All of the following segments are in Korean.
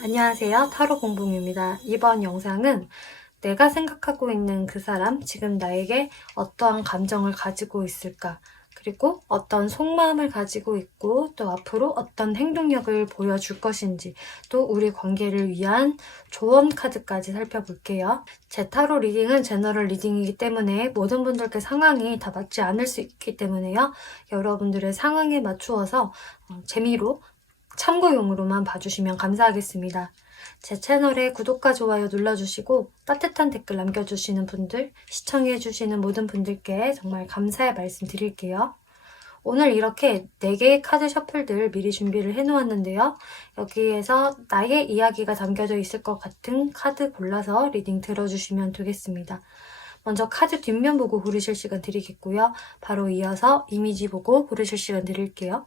안녕하세요. 타로 봉봉입니다. 이번 영상은 내가 생각하고 있는 그 사람, 지금 나에게 어떠한 감정을 가지고 있을까, 그리고 어떤 속마음을 가지고 있고 또 앞으로 어떤 행동력을 보여줄 것인지, 또 우리 관계를 위한 조언 카드까지 살펴볼게요. 제 타로 리딩은 제너럴 리딩이기 때문에 모든 분들께 상황이 다 맞지 않을 수 있기 때문에요. 여러분들의 상황에 맞추어서 재미로 참고용으로만 봐주시면 감사하겠습니다. 제 채널에 구독과 좋아요 눌러주시고 따뜻한 댓글 남겨주시는 분들, 시청해주시는 모든 분들께 정말 감사의 말씀 드릴게요. 오늘 이렇게 4개의 카드 셔플들 미리 준비를 해놓았는데요. 여기에서 나의 이야기가 담겨져 있을 것 같은 카드 골라서 리딩 들어주시면 되겠습니다. 먼저 카드 뒷면 보고 고르실 시간 드리겠고요. 바로 이어서 이미지 보고 고르실 시간 드릴게요.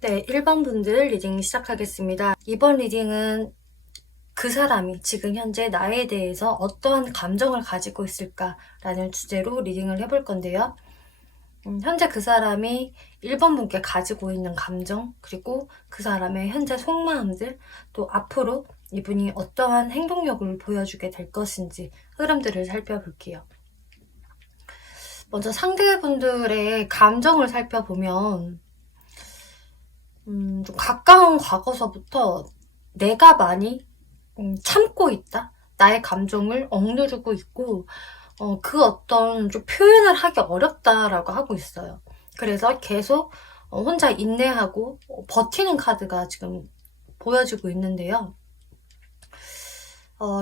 네, 1번 분들 리딩 시작하겠습니다. 이번 리딩은 그 사람이 지금 현재 나에 대해서 어떠한 감정을 가지고 있을까라는 주제로 리딩을 해볼 건데요. 현재 그 사람이 1번 분께 가지고 있는 감정, 그리고 그 사람의 현재 속마음들, 또 앞으로 이분이 어떠한 행동력을 보여주게 될 것인지 흐름들을 살펴볼게요. 먼저 상대분들의 감정을 살펴보면 좀 가까운 과거서부터 내가 많이 참고 있다? 나의 감정을 억누르고 있고 그 어떤 좀 표현을 하기 어렵다라고 하고 있어요. 그래서 계속 혼자 인내하고 버티는 카드가 지금 보여지고 있는데요.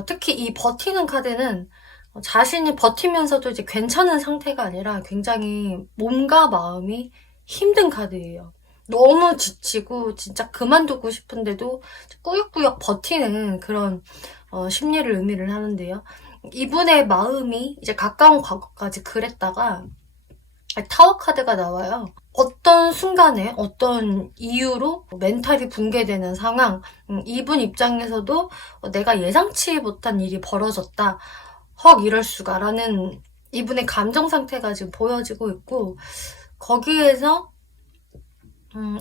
특히 이 버티는 카드는 자신이 버티면서도 이제 괜찮은 상태가 아니라 굉장히 몸과 마음이 힘든 카드예요. 너무 지치고 진짜 그만두고 싶은데도 꾸역꾸역 버티는 그런 심리를 의미를 하는데요. 이분의 마음이 이제 가까운 과거까지 그랬다가 타워 카드가 나와요. 어떤 순간에 어떤 이유로 멘탈이 붕괴되는 상황, 이분 입장에서도 내가 예상치 못한 일이 벌어졌다. 헉 이럴 수가 라는 이분의 감정 상태가 지금 보여지고 있고, 거기에서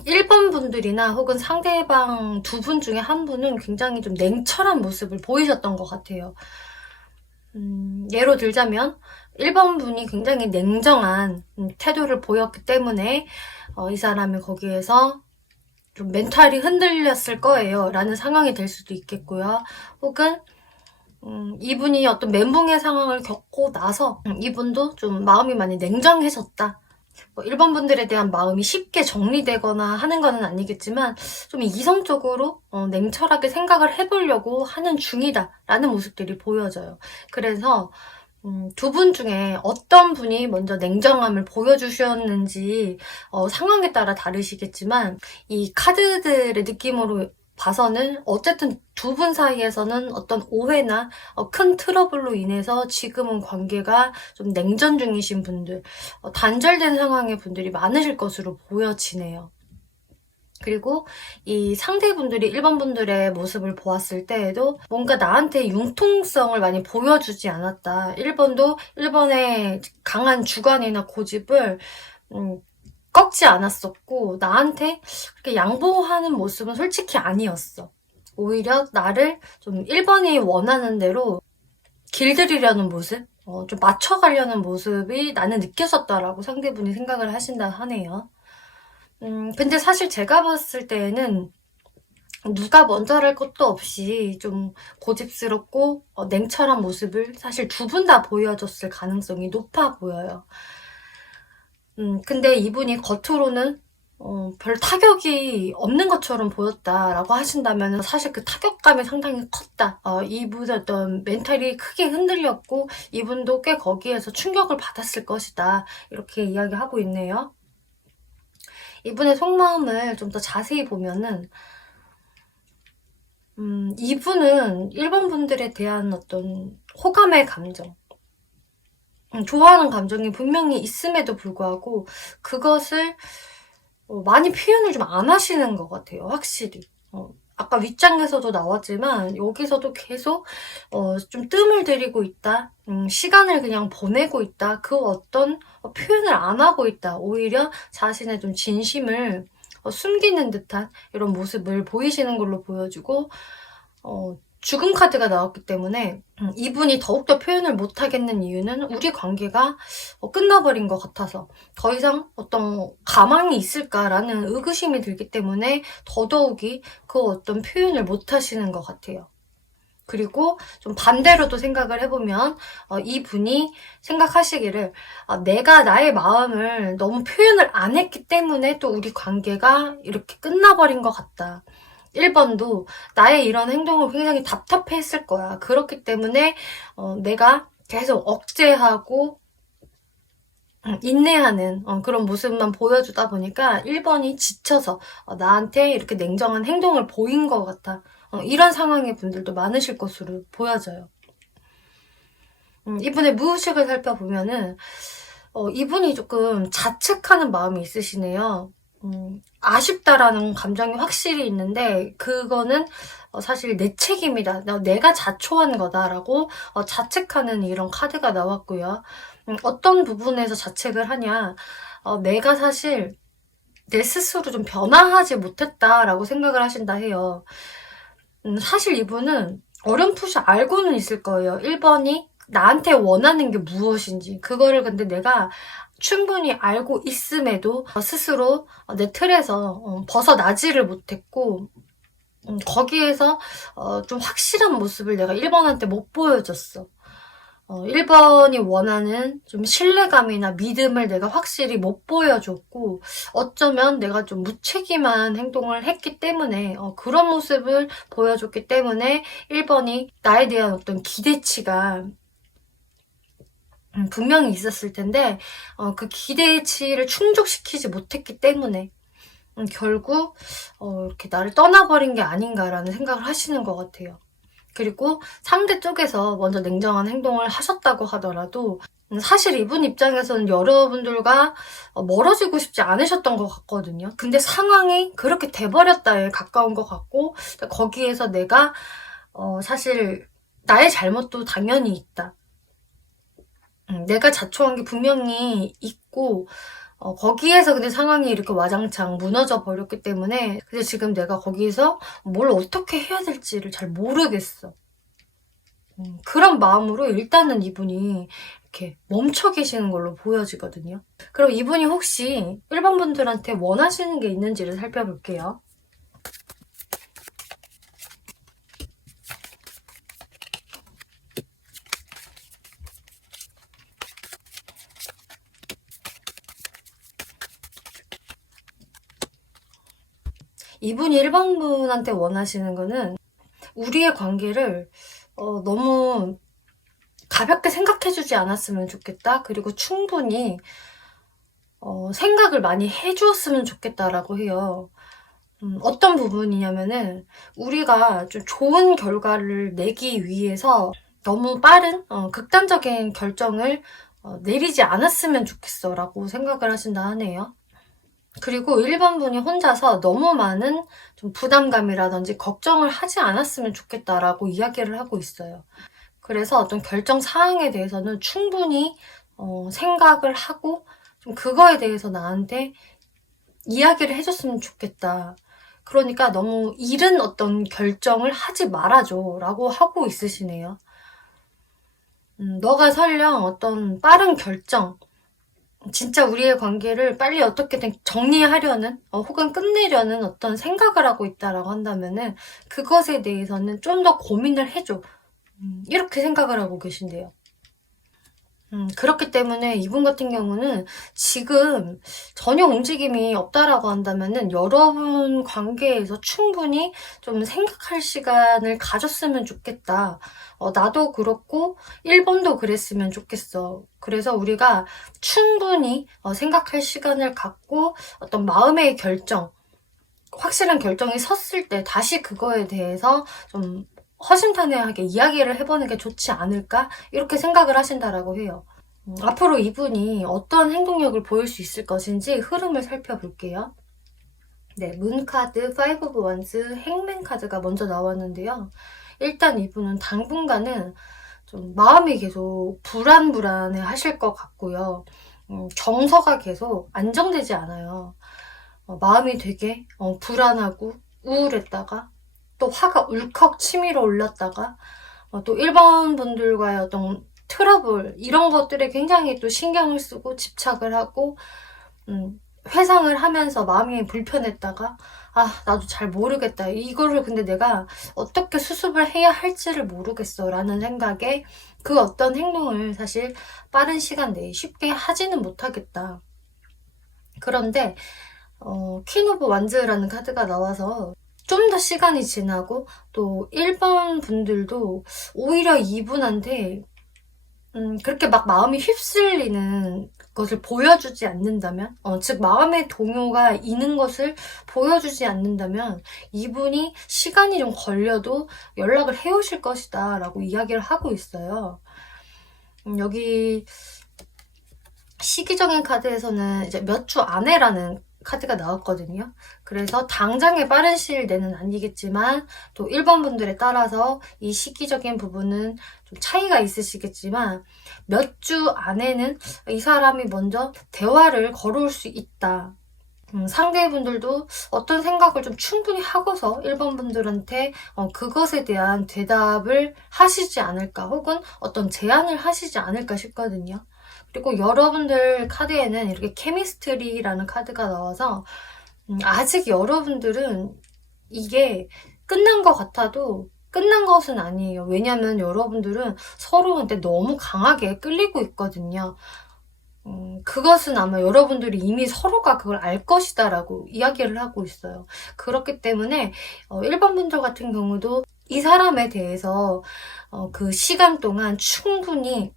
1번 분들이나 혹은 상대방 두 분 중에 한 분은 굉장히 좀 냉철한 모습을 보이셨던 것 같아요. 예로 들자면 1번 분이 굉장히 냉정한 태도를 보였기 때문에 이 사람이 거기에서 좀 멘탈이 흔들렸을 거예요 라는 상황이 될 수도 있겠고요. 혹은 이분이 어떤 멘붕의 상황을 겪고 나서 이분도 좀 마음이 많이 냉정해졌다. 1번 분들에 대한 마음이 쉽게 정리되거나 하는 건 아니겠지만 좀 이성적으로 냉철하게 생각을 해보려고 하는 중이다 라는 모습들이 보여져요. 그래서 두 분 중에 어떤 분이 먼저 냉정함을 보여주셨는지 상황에 따라 다르시겠지만 이 카드들의 느낌으로 봐서는 어쨌든 두 분 사이에서는 어떤 오해나 큰 트러블로 인해서 지금은 관계가 좀 냉전 중이신 분들, 단절된 상황의 분들이 많으실 것으로 보여지네요. 그리고 이 상대분들이 1번 분들의 모습을 보았을 때에도 뭔가 나한테 융통성을 많이 보여주지 않았다. 1번도 1번의 강한 주관이나 고집을 꺾지 않았었고 나한테 그렇게 양보하는 모습은 솔직히 아니었어. 오히려 나를 좀 1번이 원하는 대로 길들이려는 모습? 좀 맞춰가려는 모습이 나는 느껴졌다라고 상대분이 생각을 하신다 하네요. 근데 사실 제가 봤을 때에는 누가 먼저랄 것도 없이 좀 고집스럽고 냉철한 모습을 사실 두 분 다 보여줬을 가능성이 높아 보여요. 근데 이분이 겉으로는 별 타격이 없는 것처럼 보였다라고 하신다면 사실 그 타격감이 상당히 컸다. 이분의 어떤 멘탈이 크게 흔들렸고 이분도 꽤 거기에서 충격을 받았을 것이다. 이렇게 이야기하고 있네요. 이분의 속마음을 좀 더 자세히 보면은 이분은 1번 분들에 대한 어떤 호감의 감정, 좋아하는 감정이 분명히 있음에도 불구하고 그것을 많이 표현을 좀 안 하시는 것 같아요. 확실히. 아까 윗장에서도 나왔지만 여기서도 계속 좀 뜸을 들이고 있다. 시간을 그냥 보내고 있다. 그 어떤 표현을 안 하고 있다. 오히려 자신의 좀 진심을 숨기는 듯한 이런 모습을 보이시는 걸로 보여지고 죽음 카드가 나왔기 때문에 이분이 더욱더 표현을 못하겠는 이유는 우리 관계가 끝나버린 것 같아서 더 이상 어떤 가망이 있을까라는 의구심이 들기 때문에 더더욱이 그 어떤 표현을 못하시는 것 같아요. 그리고 좀 반대로도 생각을 해보면 이분이 생각하시기를 내가 나의 마음을 너무 표현을 안 했기 때문에 또 우리 관계가 이렇게 끝나버린 것 같다. 1번도 나의 이런 행동을 굉장히 답답해했을 거야. 그렇기 때문에 내가 계속 억제하고 인내하는 그런 모습만 보여주다 보니까 1번이 지쳐서 나한테 이렇게 냉정한 행동을 보인 것 같아. 이런 상황의 분들도 많으실 것으로 보여져요. 이분의 무의식을 살펴보면은 이분이 조금 자책하는 마음이 있으시네요. 아쉽다라는 감정이 확실히 있는데 그거는 사실 내 책임이다. 내가 자초한 거다라고 자책하는 이런 카드가 나왔고요. 어떤 부분에서 자책을 하냐. 내가 사실 내 스스로 좀 변화하지 못했다라고 생각을 하신다 해요. 사실 이분은 어렴풋이 알고는 있을 거예요. 1번이 나한테 원하는 게 무엇인지. 그거를 근데 내가 충분히 알고 있음에도 스스로 내 틀에서 벗어나지를 못했고 거기에서 좀 확실한 모습을 내가 1번한테 못 보여줬어. 1번이 원하는 좀 신뢰감이나 믿음을 내가 확실히 못 보여줬고 어쩌면 내가 좀 무책임한 행동을 했기 때문에 그런 모습을 보여줬기 때문에 1번이 나에 대한 어떤 기대치가 분명히 있었을 텐데 그 기대치를 충족시키지 못했기 때문에 결국 이렇게 나를 떠나버린 게 아닌가라는 생각을 하시는 것 같아요. 그리고 상대 쪽에서 먼저 냉정한 행동을 하셨다고 하더라도 사실 이분 입장에서는 여러분들과 멀어지고 싶지 않으셨던 것 같거든요. 근데 상황이 그렇게 돼버렸다에 가까운 것 같고 거기에서 내가 사실 나의 잘못도 당연히 있다. 내가 자초한 게 분명히 있고 거기에서 근데 상황이 이렇게 와장창 무너져 버렸기 때문에 근데 지금 내가 거기서 뭘 어떻게 해야 될지를 잘 모르겠어. 그런 마음으로 일단은 이분이 이렇게 멈춰 계시는 걸로 보여지거든요. 그럼 이분이 혹시 1번 분들한테 원하시는 게 있는지를 살펴볼게요. 이분이 1번 분한테 원하시는 거는 우리의 관계를 너무 가볍게 생각해주지 않았으면 좋겠다. 그리고 충분히 생각을 많이 해주었으면 좋겠다라고 해요. 어떤 부분이냐면은 우리가 좀 좋은 결과를 내기 위해서 너무 빠른 극단적인 결정을 내리지 않았으면 좋겠어 라고 생각을 하신다 하네요. 그리고 1번 분이 혼자서 너무 많은 좀 부담감이라든지 걱정을 하지 않았으면 좋겠다라고 이야기를 하고 있어요. 그래서 어떤 결정 사항에 대해서는 충분히 생각을 하고 좀 그거에 대해서 나한테 이야기를 해줬으면 좋겠다. 그러니까 너무 이른 어떤 결정을 하지 말아줘 라고 하고 있으시네요. 너가 설령 어떤 빠른 결정, 진짜 우리의 관계를 빨리 어떻게든 정리하려는 혹은 끝내려는 어떤 생각을 하고 있다라고 한다면은 그것에 대해서는 좀 더 고민을 해줘. 이렇게 생각을 하고 계신데요. 그렇기 때문에 이분 같은 경우는 지금 전혀 움직임이 없다라고 한다면은 여러분 관계에서 충분히 좀 생각할 시간을 가졌으면 좋겠다. 나도 그렇고 1번도 그랬으면 좋겠어. 그래서 우리가 충분히 생각할 시간을 갖고 어떤 마음의 결정, 확실한 결정이 섰을 때 다시 그거에 대해서 좀 허심탄회하게 이야기를 해보는 게 좋지 않을까? 이렇게 생각을 하신다라고 해요. 앞으로 이분이 어떤 행동력을 보일 수 있을 것인지 흐름을 살펴볼게요. 네, 문카드, 5 오브 원스, 행맨 카드가 먼저 나왔는데요. 일단 이분은 당분간은 좀 마음이 계속 불안불안해 하실 것 같고요. 정서가 계속 안정되지 않아요. 마음이 되게 불안하고 우울했다가 또 화가 울컥 치밀어 올랐다가 또 1번 분들과의 어떤 트러블 이런 것들에 굉장히 또 신경을 쓰고 집착을 하고 회상을 하면서 마음이 불편했다가 나도 잘 모르겠다. 이거를 근데 내가 어떻게 수습을 해야 할지를 모르겠어 라는 생각에 그 어떤 행동을 사실 빠른 시간 내에 쉽게 하지는 못하겠다. 그런데 퀸 오브 완즈라는 카드가 나와서 좀 더 시간이 지나고 또 1번 분들도 오히려 이분한테 그렇게 막 마음이 휩쓸리는 것을 보여주지 않는다면, 즉 마음의 동요가 있는 것을 보여주지 않는다면 이분이 시간이 좀 걸려도 연락을 해오실 것이다 라고 이야기를 하고 있어요. 여기 시기적인 카드에서는 이제 몇 주 안에라는 카드가 나왔거든요. 그래서 당장의 빠른 시일 내는 아니겠지만 또 1번 분들에 따라서 이 시기적인 부분은 좀 차이가 있으시겠지만 몇 주 안에는 이 사람이 먼저 대화를 걸어올 수 있다. 상대분들도 어떤 생각을 좀 충분히 하고서 1번 분들한테 그것에 대한 대답을 하시지 않을까 혹은 어떤 제안을 하시지 않을까 싶거든요. 그리고 여러분들 카드에는 이렇게 케미스트리라는 카드가 나와서 아직 여러분들은 이게 끝난 것 같아도 끝난 것은 아니에요. 왜냐면 여러분들은 서로한테 너무 강하게 끌리고 있거든요. 그것은 아마 여러분들이 이미 서로가 그걸 알 것이다 라고 이야기를 하고 있어요. 그렇기 때문에 1번 분들 같은 경우도 이 사람에 대해서 그 시간 동안 충분히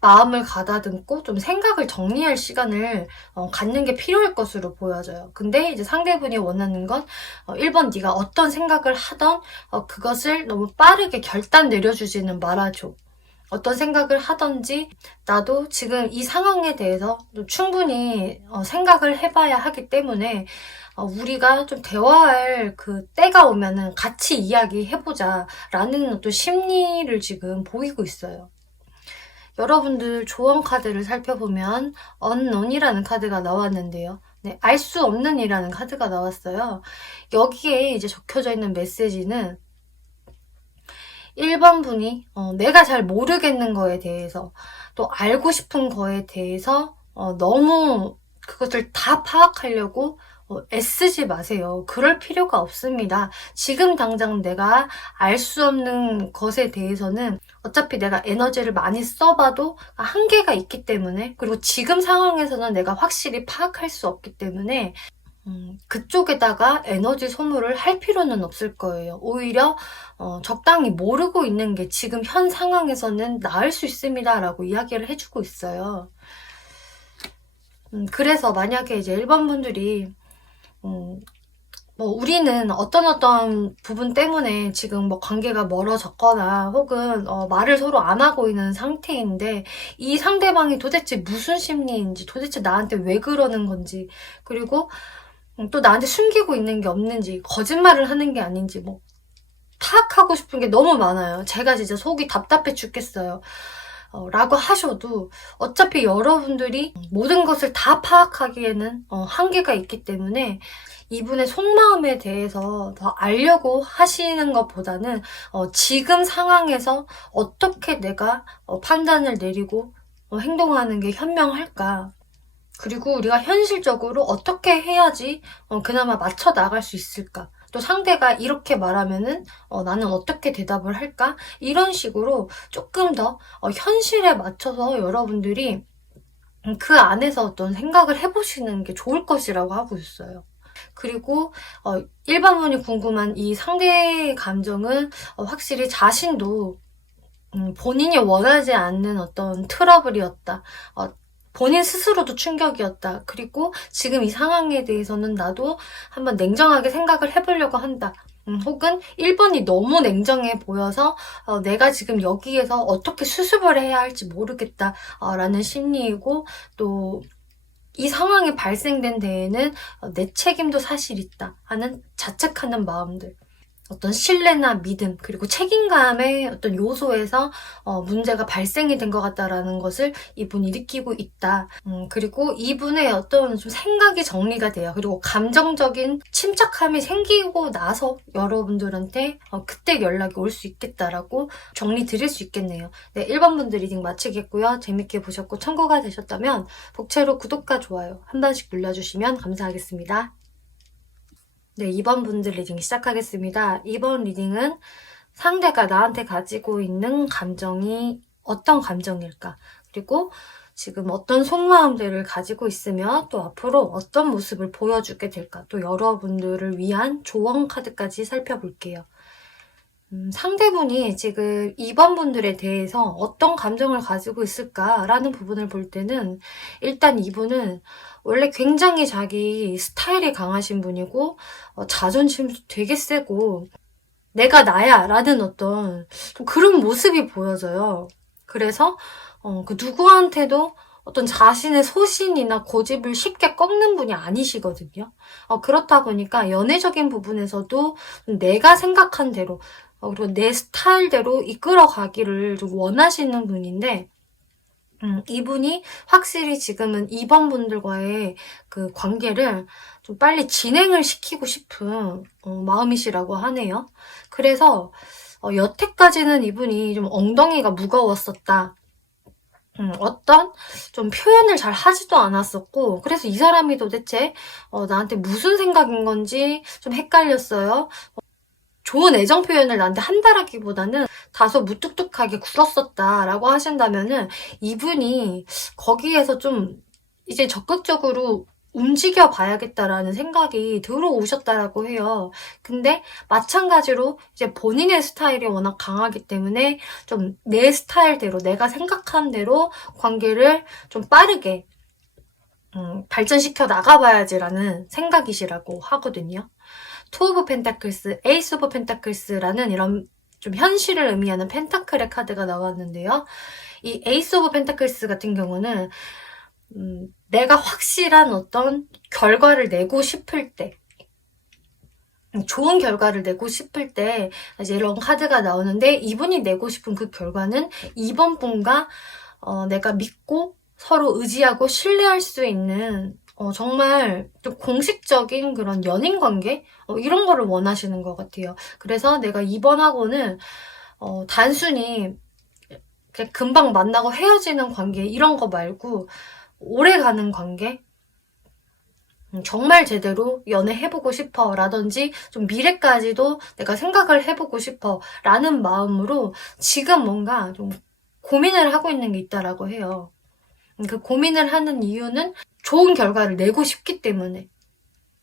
마음을 가다듬고 좀 생각을 정리할 시간을 갖는 게 필요할 것으로 보여져요. 근데 이제 상대분이 원하는 건 1번 네가 어떤 생각을 하던 그것을 너무 빠르게 결단 내려주지는 말아줘. 어떤 생각을 하던지 나도 지금 이 상황에 대해서 좀 충분히 생각을 해봐야 하기 때문에 우리가 좀 대화할 그 때가 오면은 같이 이야기해보자 라는 또 심리를 지금 보이고 있어요. 여러분들 조언 카드를 살펴보면 unknown이라는 카드가 나왔는데요. 네, 알 수 없는 이라는 카드가 나왔어요. 여기에 이제 적혀져 있는 메시지는 1번 분이 내가 잘 모르겠는 거에 대해서 또 알고 싶은 거에 대해서 너무 그것을 다 파악하려고 애쓰지 마세요. 그럴 필요가 없습니다. 지금 당장 내가 알 수 없는 것에 대해서는 어차피 내가 에너지를 많이 써봐도 한계가 있기 때문에 그리고 지금 상황에서는 내가 확실히 파악할 수 없기 때문에 그쪽에다가 에너지 소모를 할 필요는 없을 거예요. 오히려 적당히 모르고 있는 게 지금 현 상황에서는 나을 수 있습니다 라고 이야기를 해주고 있어요. 그래서 만약에 이제 1번 분들이 우리는 어떤 부분 때문에 지금 뭐 관계가 멀어졌거나 혹은 말을 서로 안 하고 있는 상태인데 이 상대방이 도대체 무슨 심리인지 도대체 나한테 왜 그러는 건지 그리고 또 나한테 숨기고 있는 게 없는지 거짓말을 하는 게 아닌지 뭐 파악하고 싶은 게 너무 많아요. 제가 진짜 속이 답답해 죽겠어요. 라고 하셔도 어차피 여러분들이 모든 것을 다 파악하기에는 한계가 있기 때문에 이분의 속마음에 대해서 더 알려고 하시는 것보다는 지금 상황에서 어떻게 내가 판단을 내리고 행동하는 게 현명할까 그리고 우리가 현실적으로 어떻게 해야지 그나마 맞춰 나갈 수 있을까 또 상대가 이렇게 말하면은 나는 어떻게 대답을 할까? 이런 식으로 조금 더 현실에 맞춰서 여러분들이 그 안에서 어떤 생각을 해보시는 게 좋을 것이라고 하고 있어요. 그리고 일반분이 궁금한 이 상대의 감정은 확실히 자신도 본인이 원하지 않는 어떤 트러블이었다. 본인 스스로도 충격이었다. 그리고 지금 이 상황에 대해서는 나도 한번 냉정하게 생각을 해보려고 한다. 혹은 1번이 너무 냉정해 보여서 내가 지금 여기에서 어떻게 수습을 해야 할지 모르겠다 라는 심리이고, 또 이 상황이 발생된 데에는 내 책임도 사실 있다 하는 자책하는 마음들, 어떤 신뢰나 믿음, 그리고 책임감의 어떤 요소에서 문제가 발생이 된 것 같다라는 것을 이분이 느끼고 있다. 그리고 이분의 어떤 좀 생각이 정리가 돼요. 그리고 감정적인 침착함이 생기고 나서 여러분들한테 그때 연락이 올 수 있겠다라고 정리 드릴 수 있겠네요. 네, 1번 분들 리딩 마치겠고요. 재밌게 보셨고 참고가 되셨다면 복채로 구독과 좋아요 한 번씩 눌러주시면 감사하겠습니다. 네, 2번 분들 리딩 시작하겠습니다. 2번 리딩은 상대가 나한테 가지고 있는 감정이 어떤 감정일까? 그리고 지금 어떤 속마음들을 가지고 있으며 또 앞으로 어떤 모습을 보여주게 될까? 또 여러분들을 위한 조언 카드까지 살펴볼게요. 상대분이 지금 2번 분들에 대해서 어떤 감정을 가지고 있을까라는 부분을 볼 때는 일단 이분은 원래 굉장히 자기 스타일이 강하신 분이고 자존심도 되게 세고 내가 나야 라는 어떤 그런 모습이 보여져요. 그래서 그 누구한테도 어떤 자신의 소신이나 고집을 쉽게 꺾는 분이 아니시거든요. 그렇다 보니까 연애적인 부분에서도 내가 생각한 대로 그리고 내 스타일대로 이끌어가기를 좀 원하시는 분인데, 이분이 확실히 지금은 2번 분들과의 그 관계를 좀 빨리 진행을 시키고 싶은 마음이시라고 하네요. 그래서 여태까지는 이분이 좀 엉덩이가 무거웠었다. 어떤 좀 표현을 잘 하지도 않았었고, 그래서 이 사람이 도대체 나한테 무슨 생각인 건지 좀 헷갈렸어요. 좋은 애정 표현을 나한테 한다라기보다는 다소 무뚝뚝하게 굴었었다라고 하신다면은 이분이 거기에서 좀 이제 적극적으로 움직여 봐야겠다라는 생각이 들어오셨다라고 해요. 근데 마찬가지로 이제 본인의 스타일이 워낙 강하기 때문에 좀 내 스타일대로, 내가 생각한 대로 관계를 좀 빠르게 발전시켜 나가봐야지라는 생각이시라고 하거든요. 투 오브 펜타클스, 에이스 오브 펜타클스라는 이런 좀 현실을 의미하는 펜타클의 카드가 나왔는데요. 이 에이스 오브 펜타클스 같은 경우는 내가 확실한 어떤 결과를 내고 싶을 때, 좋은 결과를 내고 싶을 때 이제 이런 카드가 나오는데, 이분이 내고 싶은 그 결과는 2번 분과 내가 믿고 서로 의지하고 신뢰할 수 있는 정말 좀 공식적인 그런 연인 관계? 이런 거를 원하시는 것 같아요. 그래서 내가 2번하고는 단순히 그냥 금방 만나고 헤어지는 관계 이런 거 말고 오래가는 관계? 정말 제대로 연애해보고 싶어 라든지 좀 미래까지도 내가 생각을 해보고 싶어 라는 마음으로 지금 뭔가 좀 고민을 하고 있는 게 있다라고 해요. 그 고민을 하는 이유는 좋은 결과를 내고 싶기 때문에,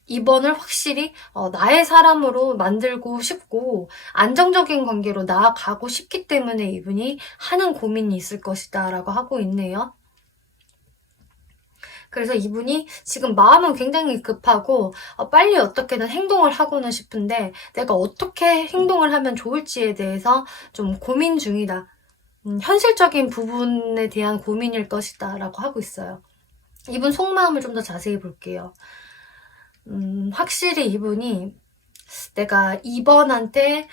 2번을 확실히 나의 사람으로 만들고 싶고 안정적인 관계로 나아가고 싶기 때문에 이분이 하는 고민이 있을 것이다 라고 하고 있네요. 그래서 이분이 지금 마음은 굉장히 급하고 빨리 어떻게든 행동을 하고는 싶은데 내가 어떻게 행동을 하면 좋을지에 대해서 좀 고민 중이다. 현실적인 부분에 대한 고민일 것이다 라고 하고 있어요. 이분 속마음을 좀 더 자세히 볼게요. 확실히 이분이 내가 2번한테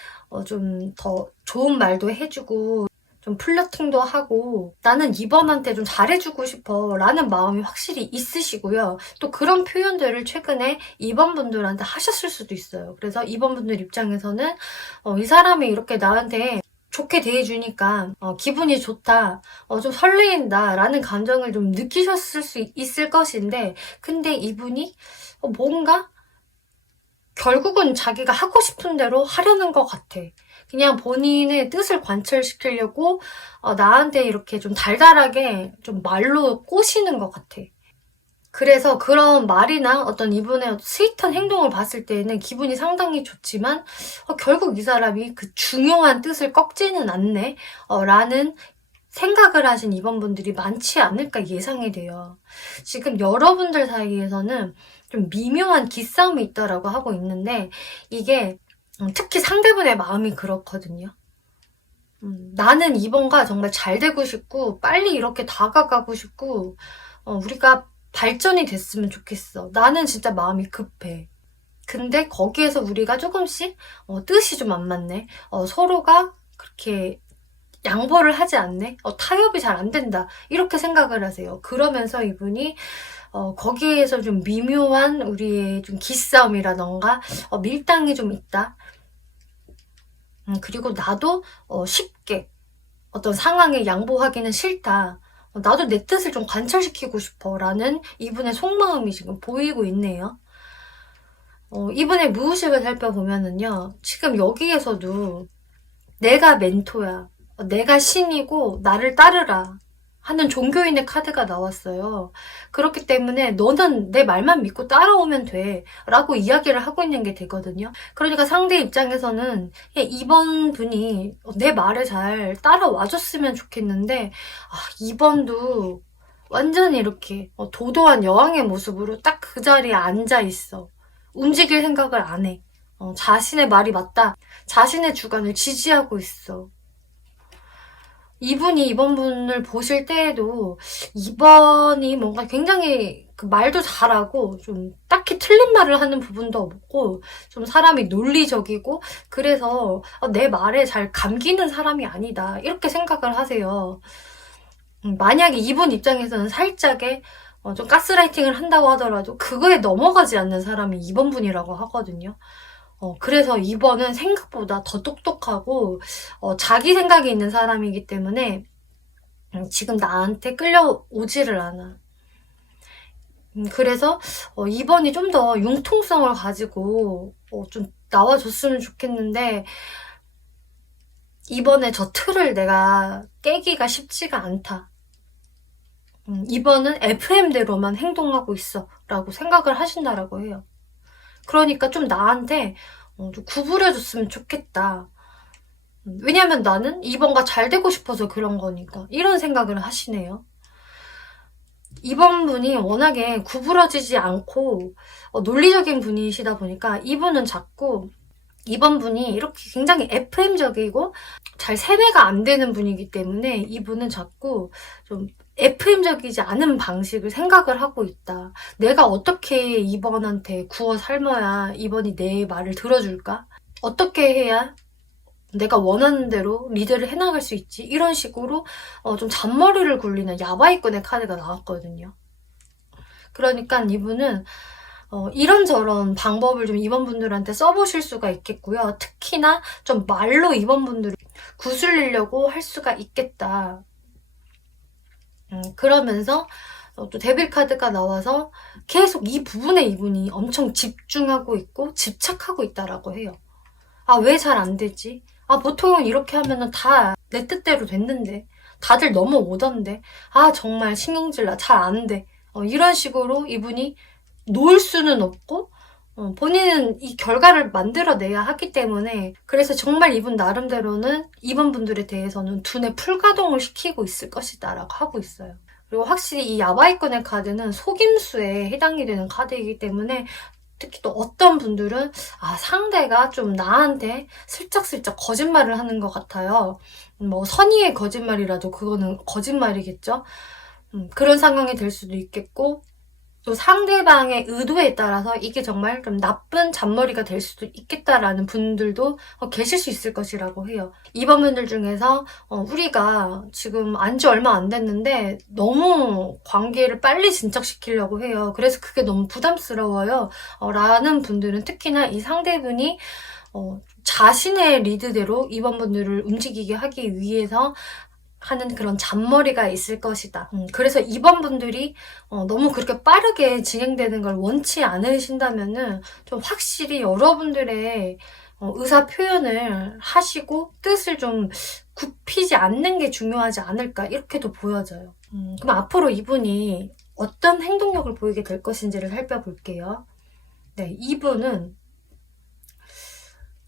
좀 더 좋은 말도 해주고 좀 플러팅도 하고 나는 2번한테 좀 잘해주고 싶어 라는 마음이 확실히 있으시고요. 또 그런 표현들을 최근에 2번 분들한테 하셨을 수도 있어요. 그래서 2번 분들 입장에서는 이 사람이 이렇게 나한테 좋게 대해주니까 기분이 좋다, 좀 설레인다 라는 감정을 좀 느끼셨을 수 있을 것인데, 근데 이분이 뭔가 결국은 자기가 하고 싶은 대로 하려는 것 같아. 그냥 본인의 뜻을 관철시키려고 나한테 이렇게 좀 달달하게 좀 말로 꼬시는 것 같아. 그래서 그런 말이나 어떤 이분의 스윗한 행동을 봤을 때는 기분이 상당히 좋지만 결국 이 사람이 그 중요한 뜻을 꺾지는 않네 라는 생각을 하신 이번분들이 많지 않을까 예상이 돼요. 지금 여러분들 사이에서는 좀 미묘한 기싸움이 있다라고 하고 있는데 이게 특히 상대분의 마음이 그렇거든요. 나는 이번과 정말 잘 되고 싶고 빨리 이렇게 다가가고 싶고 우리가 발전이 됐으면 좋겠어. 나는 진짜 마음이 급해. 근데 거기에서 우리가 조금씩 뜻이 좀 안 맞네. 서로가 그렇게 양보를 하지 않네. 타협이 잘 안 된다. 이렇게 생각을 하세요. 그러면서 이분이 거기에서 좀 미묘한 우리의 좀 기싸움이라던가 밀당이 좀 있다. 그리고 나도 쉽게 어떤 상황에 양보하기는 싫다. 나도 내 뜻을 좀 관철시키고 싶어 라는 이분의 속마음이 지금 보이고 있네요. 이분의 무의식을 살펴보면은요. 지금 여기에서도 내가 멘토야. 내가 신이고 나를 따르라 하는 종교인의 카드가 나왔어요. 그렇기 때문에 너는 내 말만 믿고 따라오면 돼 라고 이야기를 하고 있는 게 되거든요. 그러니까 상대 입장에서는 이번 분이 내 말을 잘 따라와줬으면 좋겠는데 이번도 완전히 이렇게 도도한 여왕의 모습으로 딱 그 자리에 앉아 있어. 움직일 생각을 안 해. 자신의 말이 맞다. 자신의 주관을 지지하고 있어. 이분이 이번 분을 보실 때에도 이번이 뭔가 굉장히 그 말도 잘하고 좀 딱히 틀린 말을 하는 부분도 없고 좀 사람이 논리적이고 그래서 내 말에 잘 감기는 사람이 아니다 이렇게 생각을 하세요. 만약에 이분 입장에서는 살짝의 좀 가스라이팅을 한다고 하더라도 그거에 넘어가지 않는 사람이 이번 분이라고 하거든요. 그래서 2번은 생각보다 더 똑똑하고 자기 생각이 있는 사람이기 때문에 지금 나한테 끌려오지를 않아. 그래서 2번이 좀 더 융통성을 가지고 좀 나와줬으면 좋겠는데 이번에 저 틀을 내가 깨기가 쉽지가 않다. 2번은 FM대로만 행동하고 있어 라고 생각을 하신다라고 해요. 그러니까 좀 나한테 좀 구부려줬으면 좋겠다. 왜냐면 나는 2번과 잘 되고 싶어서 그런 거니까. 이런 생각을 하시네요. 2번 분이 워낙에 구부러지지 않고 논리적인 분이시다 보니까 이분은 자꾸 2번 분이 이렇게 굉장히 FM적이고 잘 세뇌가 안 되는 분이기 때문에 이분은 자꾸 좀 FM적이지 않은 방식을 생각을 하고 있다. 내가 어떻게 2번한테 구워 삶아야 2번이 내 말을 들어줄까? 어떻게 해야 내가 원하는 대로 리드를 해나갈 수 있지? 이런 식으로 좀 잔머리를 굴리는 야바이꾼의 카드가 나왔거든요. 그러니까 이분은 이런저런 방법을 좀 2번 분들한테 써보실 수가 있겠고요. 특히나 좀 말로 2번 분들을 구슬리려고 할 수가 있겠다. 그러면서 또 데빌 카드가 나와서 계속 이 부분에 이분이 엄청 집중하고 있고 집착하고 있다라고 해요. 왜 잘 안 되지? 보통은 이렇게 하면은 다 내 뜻대로 됐는데 다들 넘어오던데 정말 신경질나 잘 안 돼. 이런 식으로 이분이 놓을 수는 없고 본인은 이 결과를 만들어내야 하기 때문에 그래서 정말 이분 나름대로는 이번 분들에 대해서는 두뇌 풀가동을 시키고 있을 것이다 라고 하고 있어요. 그리고 확실히 이 야바이꾼의 카드는 속임수에 해당이 되는 카드이기 때문에 특히 또 어떤 분들은 상대가 좀 나한테 슬쩍슬쩍 거짓말을 하는 것 같아요. 뭐 선의의 거짓말이라도 그거는 거짓말이겠죠. 그런 상황이 될 수도 있겠고 또 상대방의 의도에 따라서 이게 정말 좀 나쁜 잔머리가 될 수도 있겠다라는 분들도 계실 수 있을 것이라고 해요. 이번 분들 중에서 우리가 지금 안지 얼마 안 됐는데 너무 관계를 빨리 진척시키려고 해요. 그래서 그게 너무 부담스러워요. 라는 분들은 특히나 이 상대분이 자신의 리드대로 이번 분들을 움직이게 하기 위해서 하는 그런 잔머리가 있을 것이다. 그래서 2번 분들이 너무 그렇게 빠르게 진행되는 걸 원치 않으신다면은 좀 확실히 여러분들의 의사 표현을 하시고 뜻을 좀 굽히지 않는 게 중요하지 않을까 이렇게도 보여져요. 그럼 앞으로 이분이 어떤 행동력을 보이게 될 것인지를 살펴볼게요. 네, 이분은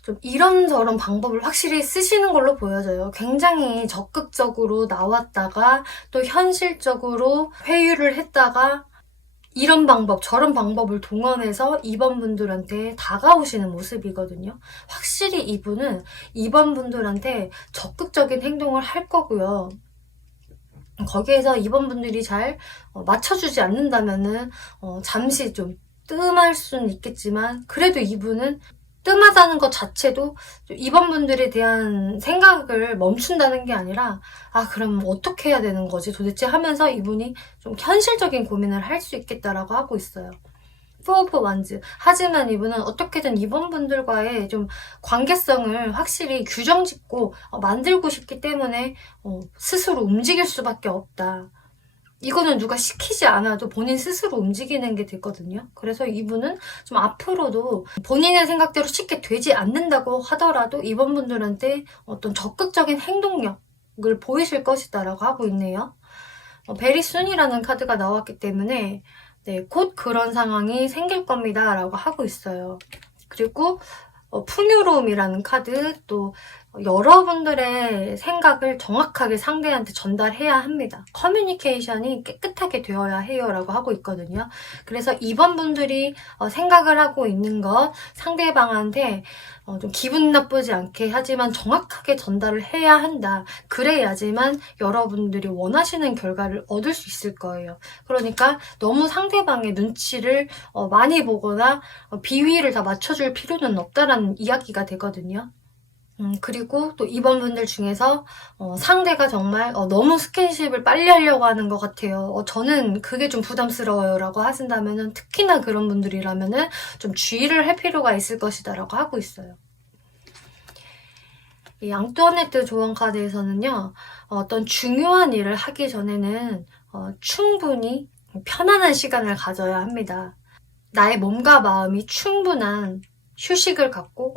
좀 이런저런 방법을 확실히 쓰시는 걸로 보여져요. 굉장히 적극적으로 나왔다가 또 현실적으로 회유를 했다가 이런 방법, 저런 방법을 동원해서 2번 분들한테 다가오시는 모습이거든요. 확실히 이분은 2번 분들한테 적극적인 행동을 할 거고요. 거기에서 2번 분들이 잘 맞춰주지 않는다면은 잠시 좀 뜸할 수는 있겠지만 그래도 이분은 뜸하다는 것 자체도 2번 분들에 대한 생각을 멈춘다는 게 아니라 그럼 어떻게 해야 되는 거지 도대체 하면서 이분이 좀 현실적인 고민을 할 수 있겠다라고 하고 있어요. 포 오브 완즈. 하지만 이분은 어떻게든 2번 분들과의 좀 관계성을 확실히 규정 짓고 만들고 싶기 때문에 스스로 움직일 수밖에 없다. 이거는 누가 시키지 않아도 본인 스스로 움직이는 게 되거든요. 그래서 이분은 좀 앞으로도 본인의 생각대로 쉽게 되지 않는다고 하더라도 2번 분들한테 어떤 적극적인 행동력을 보이실 것이다라고 하고 있네요. 베리 순이라는 카드가 나왔기 때문에 네, 곧 그런 상황이 생길 겁니다 라고 하고 있어요. 그리고 풍요로움이라는 카드, 또 여러분들의 생각을 정확하게 상대한테 전달해야 합니다. 커뮤니케이션이 깨끗하게 되어야 해요 라고 하고 있거든요. 그래서 2번 분들이 생각을 하고 있는 것 상대방한테 좀 기분 나쁘지 않게 하지만 정확하게 전달을 해야 한다. 그래야지만 여러분들이 원하시는 결과를 얻을 수 있을 거예요. 그러니까 너무 상대방의 눈치를 많이 보거나 비위를 다 맞춰줄 필요는 없다라는 이야기가 되거든요. 그리고 또 2번 분들 중에서 상대가 정말 너무 스킨십을 빨리 하려고 하는 것 같아요. 저는 그게 좀 부담스러워요 라고 하신다면은 특히나 그런 분들이라면은 좀 주의를 할 필요가 있을 것이다 라고 하고 있어요. 이 앙뚜아네트 조언 카드에서는요. 어떤 중요한 일을 하기 전에는 충분히 편안한 시간을 가져야 합니다. 나의 몸과 마음이 충분한 휴식을 갖고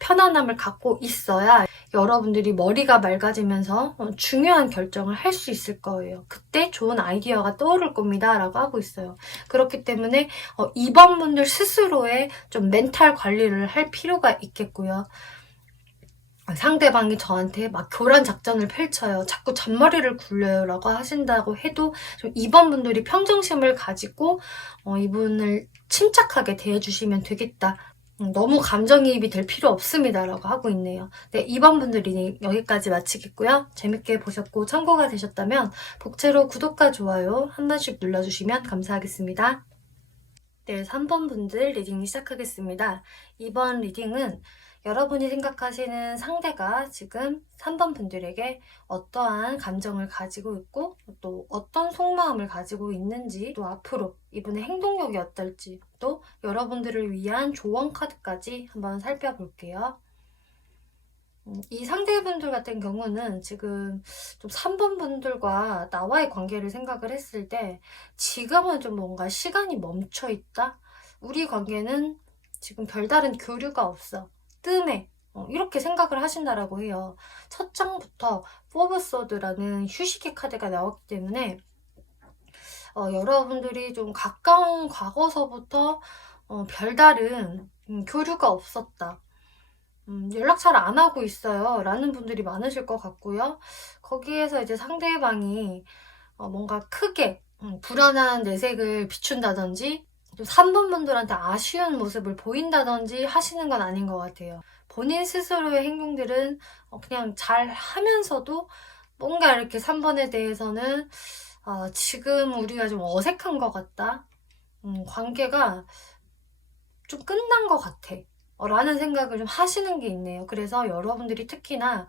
편안함을 갖고 있어야 여러분들이 머리가 맑아지면서 중요한 결정을 할 수 있을 거예요. 그때 좋은 아이디어가 떠오를 겁니다 라고 하고 있어요. 그렇기 때문에 2번 분들 스스로의 좀 멘탈 관리를 할 필요가 있겠고요. 상대방이 저한테 막 교란 작전을 펼쳐요. 자꾸 잔머리를 굴려요 라고 하신다고 해도 좀 2번 분들이 평정심을 가지고 이분을 침착하게 대해주시면 되겠다. 너무 감정이입이 될 필요 없습니다 라고 하고 있네요. 네, 2번 분들이 여기까지 마치겠고요. 재밌게 보셨고 참고가 되셨다면 복채로 구독과 좋아요 한 번씩 눌러주시면 감사하겠습니다. 네, 3번 분들 리딩 시작하겠습니다. 이번 리딩은 여러분이 생각하시는 상대가 지금 3번 분들에게 어떠한 감정을 가지고 있고 또 어떤 속마음을 가지고 있는지, 또 앞으로 이분의 행동력이 어떨지, 또 여러분들을 위한 조언 카드까지 한번 살펴볼게요. 이 상대분들 같은 경우는 지금 좀 3번 분들과 나와의 관계를 생각을 했을 때 지금은 좀 뭔가 시간이 멈춰 있다? 우리 관계는 지금 별다른 교류가 없어. 뜸해. 이렇게 생각을 하신다라고 해요. 첫 장부터 포브 소드라는 휴식의 카드가 나왔기 때문에 여러분들이 좀 가까운 과거서부터 별다른 교류가 없었다. 연락 잘 안 하고 있어요 라는 분들이 많으실 것 같고요. 거기에서 이제 상대방이 뭔가 크게 불안한 내색을 비춘다든지 또 3번 분들한테 아쉬운 모습을 보인다든지 하시는 건 아닌 것 같아요. 본인 스스로의 행동들은 그냥 잘 하면서도 뭔가 이렇게 3번에 대해서는 지금 우리가 좀 어색한 것 같다. 관계가 좀 끝난 것 같아. 라는 생각을 좀 하시는 게 있네요. 그래서 여러분들이 특히나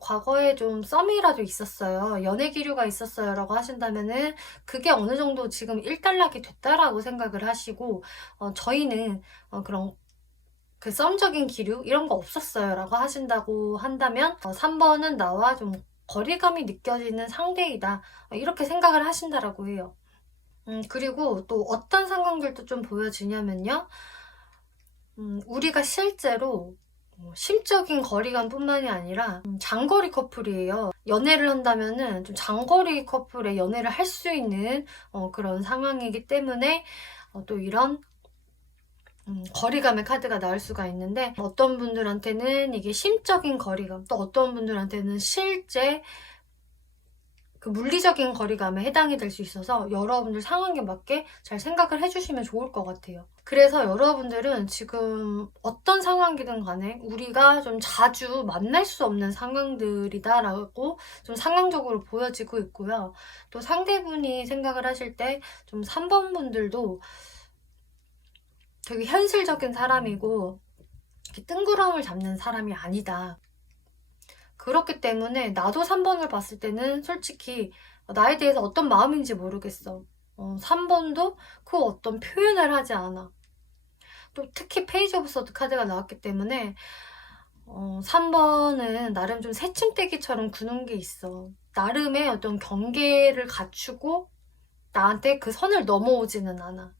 과거에 좀 썸이라도 있었어요. 연애 기류가 있었어요. 라고 하신다면은 그게 어느 정도 지금 일단락이 됐다라고 생각을 하시고 저희는 그런 그 썸적인 기류 이런 거 없었어요. 라고 하신다고 한다면 3번은 나와 좀 거리감이 느껴지는 상대이다. 이렇게 생각을 하신다라고 해요. 그리고 또 어떤 상황들도 좀 보여지냐면요. 우리가 실제로 심적인 거리감뿐만이 아니라 장거리 커플이에요. 연애를 한다면은 좀 장거리 커플의 연애를 할 수 있는 그런 상황이기 때문에 또 이런 거리감의 카드가 나올 수가 있는데, 어떤 분들한테는 이게 심적인 거리감, 또 어떤 분들한테는 실제 그 물리적인 거리감에 해당이 될 수 있어서 여러분들 상황에 맞게 잘 생각을 해주시면 좋을 것 같아요. 그래서 여러분들은 지금 어떤 상황이든 간에 우리가 좀 자주 만날 수 없는 상황들이다라고 좀 상황적으로 보여지고 있고요. 또 상대분이 생각을 하실 때 좀 3번 분들도 되게 현실적인 사람이고 이렇게 뜬구름을 잡는 사람이 아니다. 그렇기 때문에 나도 3번을 봤을 때는 솔직히 나에 대해서 어떤 마음인지 모르겠어. 3번도 그 어떤 표현을 하지 않아. 또 특히 페이지 오브 서드 카드가 나왔기 때문에 3번은 나름 좀 새침대기처럼 구는 게 있어. 나름의 어떤 경계를 갖추고 나한테 그 선을 넘어오지는 않아.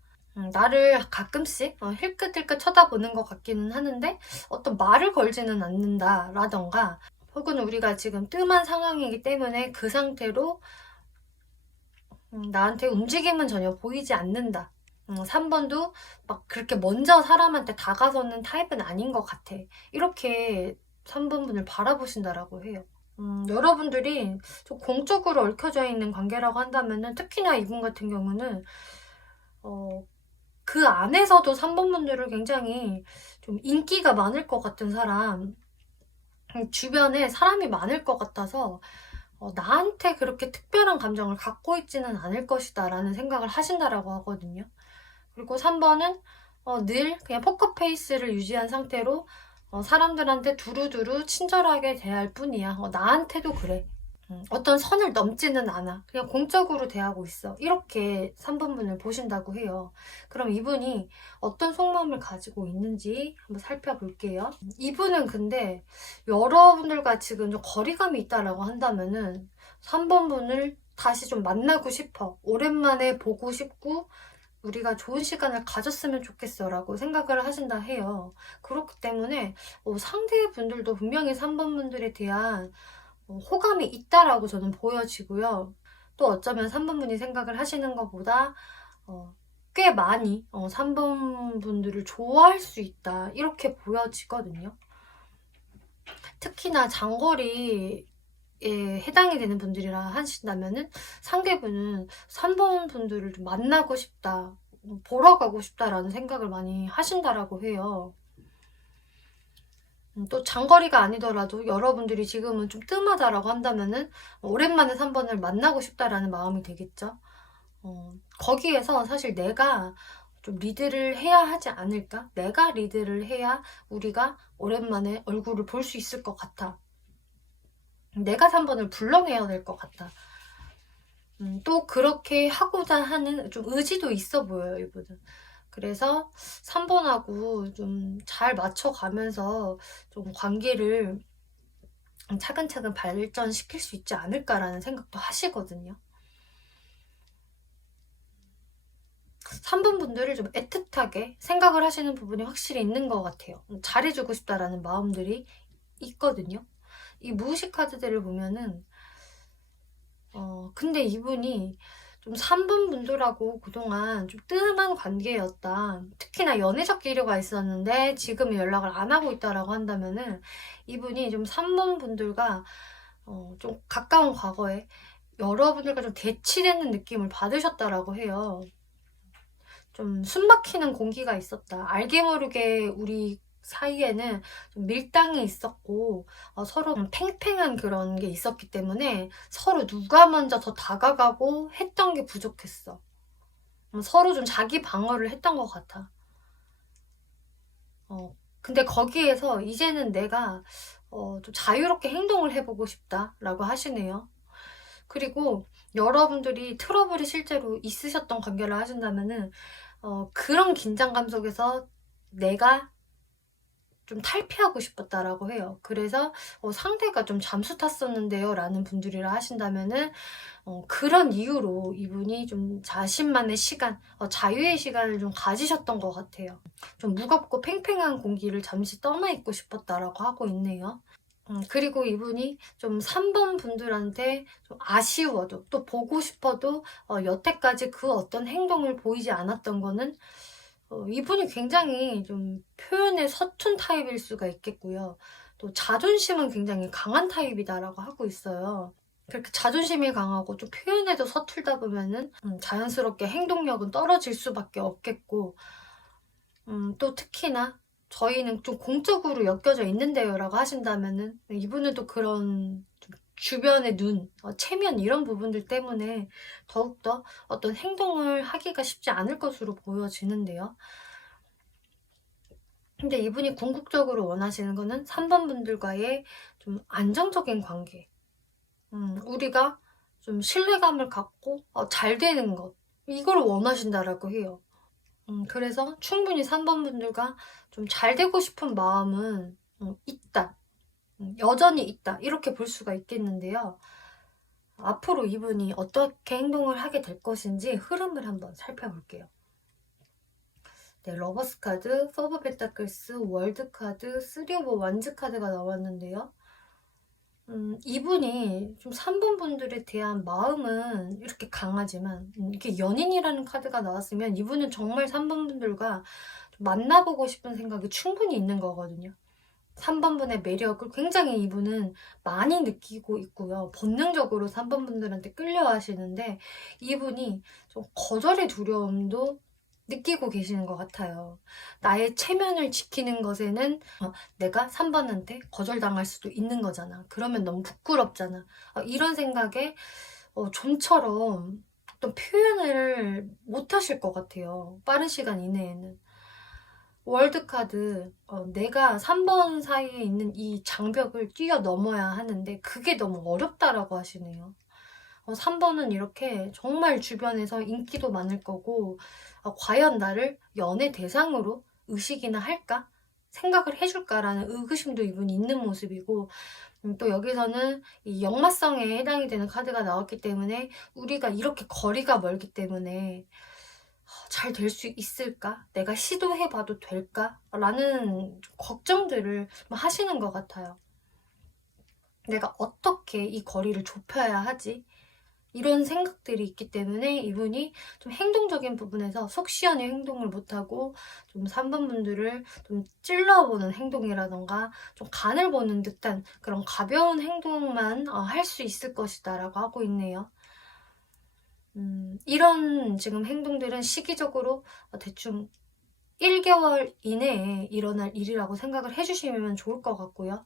나를 가끔씩 힐끗힐끗 쳐다보는 것 같기는 하는데 어떤 말을 걸지는 않는다라던가, 혹은 우리가 지금 뜸한 상황이기 때문에 그 상태로 나한테 움직임은 전혀 보이지 않는다. 3번도 막 그렇게 먼저 사람한테 다가서는 타입은 아닌 것 같아. 이렇게 3번 분을 바라보신다라고 해요. 여러분들이 좀 공적으로 얽혀져 있는 관계라고 한다면은, 특히나 이분 같은 경우는 그 안에서도 3번 분들을 굉장히 좀 인기가 많을 것 같은 사람, 주변에 사람이 많을 것 같아서 나한테 그렇게 특별한 감정을 갖고 있지는 않을 것이다 라는 생각을 하신다라고 하거든요. 그리고 3번은 늘 그냥 포커페이스를 유지한 상태로 사람들한테 두루두루 친절하게 대할 뿐이야. 나한테도 그래. 어떤 선을 넘지는 않아. 그냥 공적으로 대하고 있어. 이렇게 3번 분을 보신다고 해요. 그럼 이분이 어떤 속마음을 가지고 있는지 한번 살펴볼게요. 이분은 근데 여러분들과 지금 좀 거리감이 있다라고 한다면은 3번 분을 다시 좀 만나고 싶어. 오랜만에 보고 싶고 우리가 좋은 시간을 가졌으면 좋겠어 라고 생각을 하신다 해요. 그렇기 때문에 상대분들도 분명히 3번 분들에 대한 호감이 있다라고 저는 보여지고요. 또 어쩌면 3번 분이 생각을 하시는 것보다 꽤 많이 3번 분들을 좋아할 수 있다, 이렇게 보여지거든요. 특히나 장거리에 해당이 되는 분들이라 하신다면은 상대분은 3번 분들을 좀 만나고 싶다, 보러 가고 싶다라는 생각을 많이 하신다라고 해요. 또 장거리가 아니더라도 여러분들이 지금은 좀 뜸하다라고 한다면은 오랜만에 3번을 만나고 싶다라는 마음이 되겠죠. 거기에서 사실 내가 좀 리드를 해야 하지 않을까? 내가 리드를 해야 우리가 오랜만에 얼굴을 볼 수 있을 것 같아. 내가 3번을 불러내야 될 것 같아. 또 그렇게 하고자 하는 좀 의지도 있어 보여요, 이분은. 그래서 3번하고 좀 잘 맞춰가면서 좀 관계를 차근차근 발전시킬 수 있지 않을까라는 생각도 하시거든요. 3번 분들을 좀 애틋하게 생각을 하시는 부분이 확실히 있는 것 같아요. 잘해주고 싶다라는 마음들이 있거든요. 이 무의식 카드들을 보면은 근데 이분이 좀 3번 분들하고 그동안 좀 뜸한 관계였다. 특히나 연애적 기류가 있었는데 지금 연락을 안 하고 있다라고 한다면은 이분이 좀 3번 분들과 좀 가까운 과거에 여러분들과 좀 대치되는 느낌을 받으셨다라고 해요. 좀 숨막히는 공기가 있었다. 알게 모르게 우리 사이에는 좀 밀당이 있었고 서로 팽팽한 그런 게 있었기 때문에 서로 누가 먼저 더 다가가고 했던 게 부족했어. 서로 좀 자기 방어를 했던 것 같아. 근데 거기에서 이제는 내가 좀 자유롭게 행동을 해보고 싶다라고 하시네요. 그리고 여러분들이 트러블이 실제로 있으셨던 관계를 하신다면은 그런 긴장감 속에서 내가 좀 탈피하고 싶었다라고 해요. 그래서 상대가 좀 잠수 탔었는데요 라는 분들이라 하신다면은 그런 이유로 이분이 좀 자신만의 시간, 자유의 시간을 좀 가지셨던 것 같아요. 좀 무겁고 팽팽한 공기를 잠시 떠나 있고 싶었다라고 하고 있네요. 그리고 이분이 좀 3번 분들한테 좀 아쉬워도 또 보고 싶어도 여태까지 그 어떤 행동을 보이지 않았던 거는 이분이 굉장히 좀 표현에 서툰 타입일 수가 있겠고요. 또 자존심은 굉장히 강한 타입이다라고 하고 있어요. 그렇게 자존심이 강하고 좀 표현에도 서툴다 보면은 자연스럽게 행동력은 떨어질 수밖에 없겠고, 또 특히나 저희는 좀 공적으로 엮여져 있는데요 라고 하신다면은 이분은 또 그런 좀 주변의 눈, 체면 이런 부분들 때문에 더욱더 어떤 행동을 하기가 쉽지 않을 것으로 보여지는데요. 근데 이분이 궁극적으로 원하시는 거는 3번 분들과의 좀 안정적인 관계, 우리가 좀 신뢰감을 갖고 잘 되는 것, 이걸 원하신다라고 해요. 그래서 충분히 3번 분들과 좀 잘 되고 싶은 마음은 있다. 여전히 있다. 이렇게 볼 수가 있겠는데요. 앞으로 이분이 어떻게 행동을 하게 될 것인지 흐름을 한번 살펴볼게요. 네, 러버스 카드, 서브 펜타클스, 월드 카드, 쓰리 오브 완즈 카드가 나왔는데요. 이분이 좀 3번 분들에 대한 마음은 이렇게 강하지만 이렇게 연인이라는 카드가 나왔으면 이분은 정말 3번 분들과 만나보고 싶은 생각이 충분히 있는 거거든요. 3번 분의 매력을 굉장히 이분은 많이 느끼고 있고요. 본능적으로 3번 분들한테 끌려 하시는데 이분이 좀 거절의 두려움도 느끼고 계시는 것 같아요. 나의 체면을 지키는 것에는 내가 3번한테 거절당할 수도 있는 거잖아. 그러면 너무 부끄럽잖아. 이런 생각에 좀처럼 어떤 표현을 못 하실 것 같아요. 빠른 시간 이내에는. 월드카드, 내가 3번 사이에 있는 이 장벽을 뛰어넘어야 하는데 그게 너무 어렵다라고 하시네요. 3번은 이렇게 정말 주변에서 인기도 많을 거고 과연 나를 연애 대상으로 의식이나 할까? 생각을 해줄까라는 의구심도 이분이 있는 모습이고 또 여기서는 이 역마성에 해당이 되는 카드가 나왔기 때문에 우리가 이렇게 거리가 멀기 때문에 잘 될 수 있을까? 내가 시도해봐도 될까? 라는 걱정들을 하시는 것 같아요. 내가 어떻게 이 거리를 좁혀야 하지? 이런 생각들이 있기 때문에 이분이 좀 행동적인 부분에서 속 시원히 행동을 못하고 좀 3번 분들을 좀 찔러보는 행동이라던가 좀 간을 보는 듯한 그런 가벼운 행동만 할 수 있을 것이다 라고 하고 있네요. 이런 지금 행동들은 시기적으로 대충 1개월 이내에 일어날 일이라고 생각을 해주시면 좋을 것 같고요.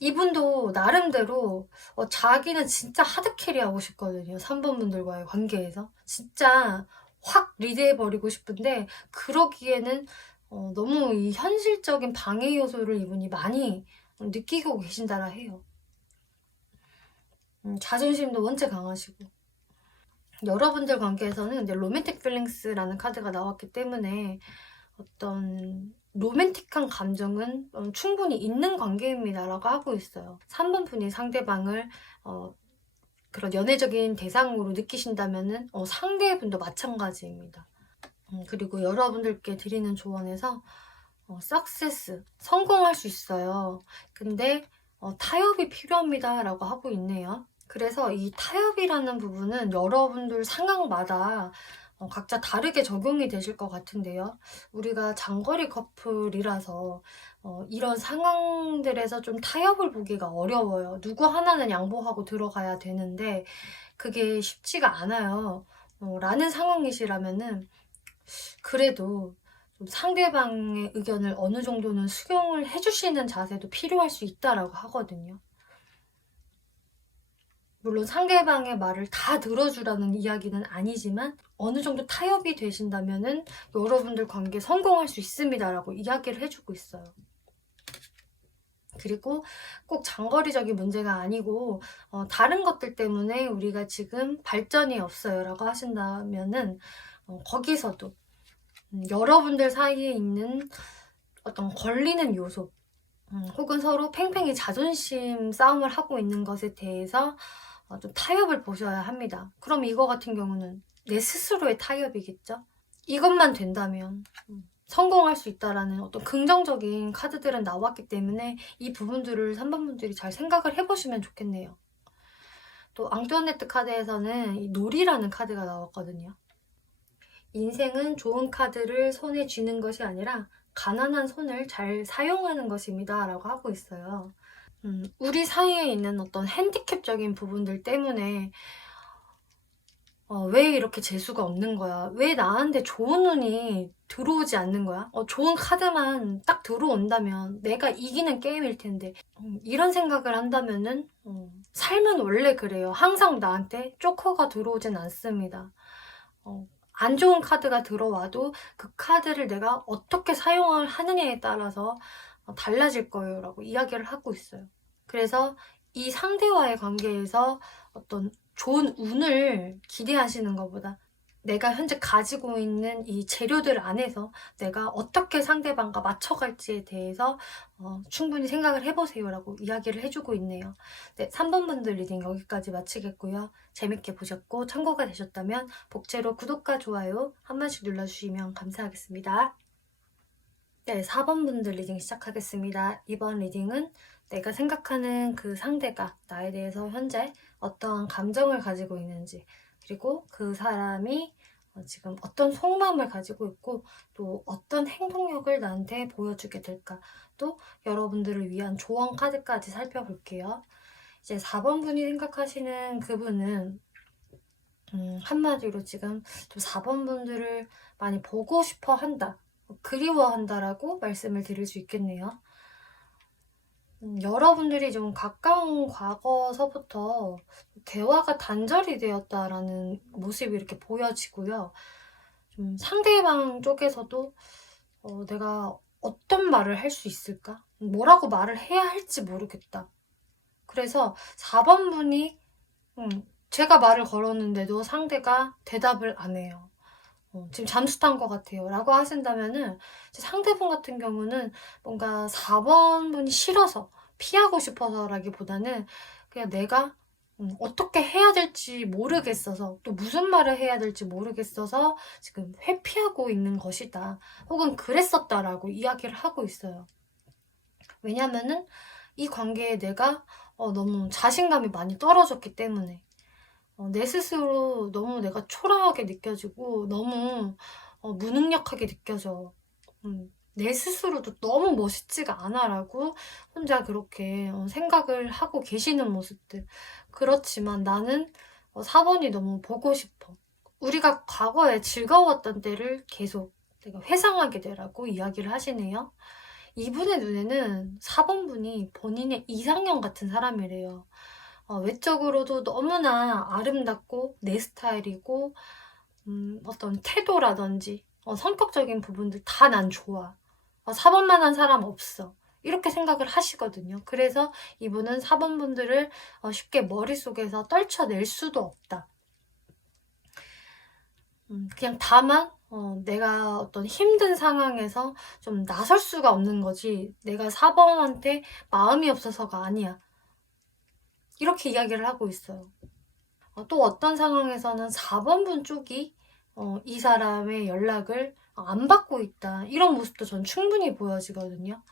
이분도 나름대로 자기는 진짜 하드캐리하고 싶거든요. 3번 분들과의 관계에서. 진짜 확 리드해버리고 싶은데 그러기에는 너무 이 현실적인 방해 요소를 이분이 많이 느끼고 계신다라 해요. 자존심도 원체 강하시고. 여러분들 관계에서는 이제 로맨틱 필링스라는 카드가 나왔기 때문에 어떤 로맨틱한 감정은 충분히 있는 관계입니다라고 하고 있어요. 3번 분이 상대방을 그런 연애적인 대상으로 느끼신다면은 상대분도 마찬가지입니다. 그리고 여러분들께 드리는 조언에서 석세스, 성공할 수 있어요. 근데 타협이 필요합니다라고 하고 있네요. 그래서 이 타협이라는 부분은 여러분들 상황마다 각자 다르게 적용이 되실 것 같은데요. 우리가 장거리 커플이라서 이런 상황들에서 좀 타협을 보기가 어려워요. 누구 하나는 양보하고 들어가야 되는데 그게 쉽지가 않아요. 라는 상황이시라면은 그래도 좀 상대방의 의견을 어느 정도는 수용을 해주시는 자세도 필요할 수 있다라고 하거든요. 물론 상대방의 말을 다 들어주라는 이야기는 아니지만 어느 정도 타협이 되신다면은 여러분들 관계 성공할 수 있습니다라고 이야기를 해주고 있어요. 그리고 꼭 장거리적인 문제가 아니고 다른 것들 때문에 우리가 지금 발전이 없어요 라고 하신다면은 거기서도 여러분들 사이에 있는 어떤 걸리는 요소, 혹은 서로 팽팽히 자존심 싸움을 하고 있는 것에 대해서 좀 타협을 보셔야 합니다. 그럼 이거 같은 경우는 내 스스로의 타협이겠죠? 이것만 된다면 성공할 수 있다라는 어떤 긍정적인 카드들은 나왔기 때문에 이 부분들을 3번 분들이 잘 생각을 해보시면 좋겠네요. 또 앙뚜아네트 카드에서는 이 놀이라는 카드가 나왔거든요. 인생은 좋은 카드를 손에 쥐는 것이 아니라 가난한 손을 잘 사용하는 것입니다 라고 하고 있어요. 우리 사이에 있는 어떤 핸디캡적인 부분들 때문에 왜 이렇게 재수가 없는 거야? 왜 나한테 좋은 운이 들어오지 않는 거야? 좋은 카드만 딱 들어온다면 내가 이기는 게임일 텐데. 이런 생각을 한다면은 삶은 원래 그래요. 항상 나한테 조커가 들어오진 않습니다. 안 좋은 카드가 들어와도 그 카드를 내가 어떻게 사용을 하느냐에 따라서 달라질 거예요 라고 이야기를 하고 있어요. 그래서 이 상대와의 관계에서 어떤 좋은 운을 기대하시는 것보다 내가 현재 가지고 있는 이 재료들 안에서 내가 어떻게 상대방과 맞춰갈지에 대해서 충분히 생각을 해보세요 라고 이야기를 해주고 있네요. 네, 3번 분들 리딩 여기까지 마치겠고요. 재밌게 보셨고 참고가 되셨다면 복제로 구독과 좋아요 한 번씩 눌러주시면 감사하겠습니다. 네, 4번 분들 리딩 시작하겠습니다. 이번 리딩은 내가 생각하는 그 상대가 나에 대해서 현재 어떠한 감정을 가지고 있는지, 그리고 그 사람이 지금 어떤 속마음을 가지고 있고 또 어떤 행동력을 나한테 보여주게 될까, 또 여러분들을 위한 조언 카드까지 살펴볼게요. 이제 4번 분이 생각하시는 그분은 한마디로 지금 좀 4번 분들을 많이 보고 싶어 한다, 그리워한다라고 말씀을 드릴 수 있겠네요. 여러분들이 좀 가까운 과거서부터 대화가 단절이 되었다라는 모습이 이렇게 보여지고요. 좀 상대방 쪽에서도 내가 어떤 말을 할 수 있을까? 뭐라고 말을 해야 할지 모르겠다. 그래서 4번 분이 제가 말을 걸었는데도 상대가 대답을 안 해요. 지금 잠수 탄 것 같아요 라고 하신다면은 상대분 같은 경우는 뭔가 4번 분이 싫어서 피하고 싶어서라기보다는 그냥 내가 어떻게 해야 될지 모르겠어서, 또 무슨 말을 해야 될지 모르겠어서 지금 회피하고 있는 것이다, 혹은 그랬었다라고 이야기를 하고 있어요. 왜냐면은 이 관계에 내가 너무 자신감이 많이 떨어졌기 때문에 내 스스로 너무 내가 초라하게 느껴지고 너무 무능력하게 느껴져. 내 스스로도 너무 멋있지가 않아라고 혼자 그렇게 생각을 하고 계시는 모습들. 그렇지만 나는 4번이 너무 보고 싶어. 우리가 과거에 즐거웠던 때를 계속 내가 회상하게 되라고 이야기를 하시네요. 이분의 눈에는 4번 분이 본인의 이상형 같은 사람이래요. 외적으로도 너무나 아름답고 내 스타일이고 어떤 태도라든지 성격적인 부분들 다 난 좋아. 4번만한 사람 없어. 이렇게 생각을 하시거든요. 그래서 이분은 4번 분들을 쉽게 머릿속에서 떨쳐낼 수도 없다. 그냥 다만 내가 어떤 힘든 상황에서 좀 나설 수가 없는 거지 내가 4번한테 마음이 없어서가 아니야. 이렇게 이야기를 하고 있어요. 또 어떤 상황에서는 4번 분 쪽이 이 사람의 연락을 안 받고 있다, 이런 모습도 전 충분히 보여지거든요.